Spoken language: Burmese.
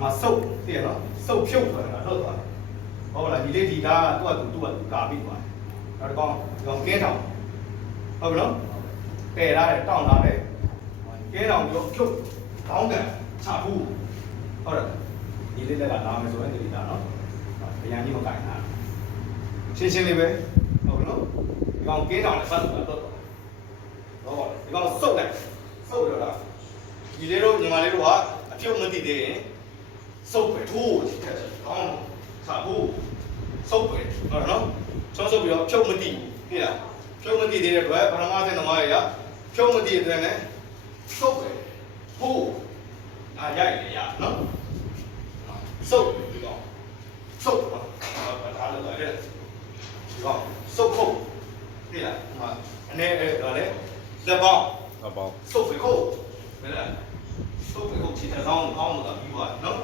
မှာစုပ်သိရနော်စုပ်ဖြုတ်သွားတာထုတ်သွားတယ်ဟုတ်လားဒီလေးဒီကားကသူ့ကကာပြီးသွားတယ်နောက်တစ်ကောင်ကဲတောင်ဟုတ်ပြီနော်ကဲရတယ်တောင်းလာတယ်ကဲတောင်ပြောဖြုတ်ခေါင်းကန်ချဘူးဟုတ်တယ်ဒီလေးလည်းလာမယ်ဆိုရင်ဒီဒါနော်ဗျာကြီးမကင်တာရှင်းရှင်းလေးပဲဟုတ်ပြီနော်ဒီကောင်ကဲတောင်လည်းဆက်သွားတော့ဟုတ်ဒီကောင်စုပ်လိုက်စုပ်တော့လားဒီလေးတို့ညီမလေးတို့ကအဖြုတ်မသိသေးရင်စုပ်ပဲထိုးတက်ကောင်းချဘူးစုပ်ပဲဟုတ်နော်ဆောစုပ်ပြီးတော့ဖြုတ်မသိပြည့်လားဖြုတ်မသိသေးတဲ့အတွက်ပထမဆင့်သမားတွေကဖြုတ်မသိတဲ့အတွက်လည်းစုပ်ပဲထိုးရိုက်နေရနော်စုပ်ဒီကောင်စုပ်ဒါလည်းရတယ်ဒီကောင်စုပ်ခုတ်ပြည့်လားအနေဒါလည်းလက်ပေါင်းစုပ်ပဲခုတ်မလားစုပ်ပဲခုတ်ချစ်တဲ့ကောင်းကောင်းလို့ပြီးသွားနော်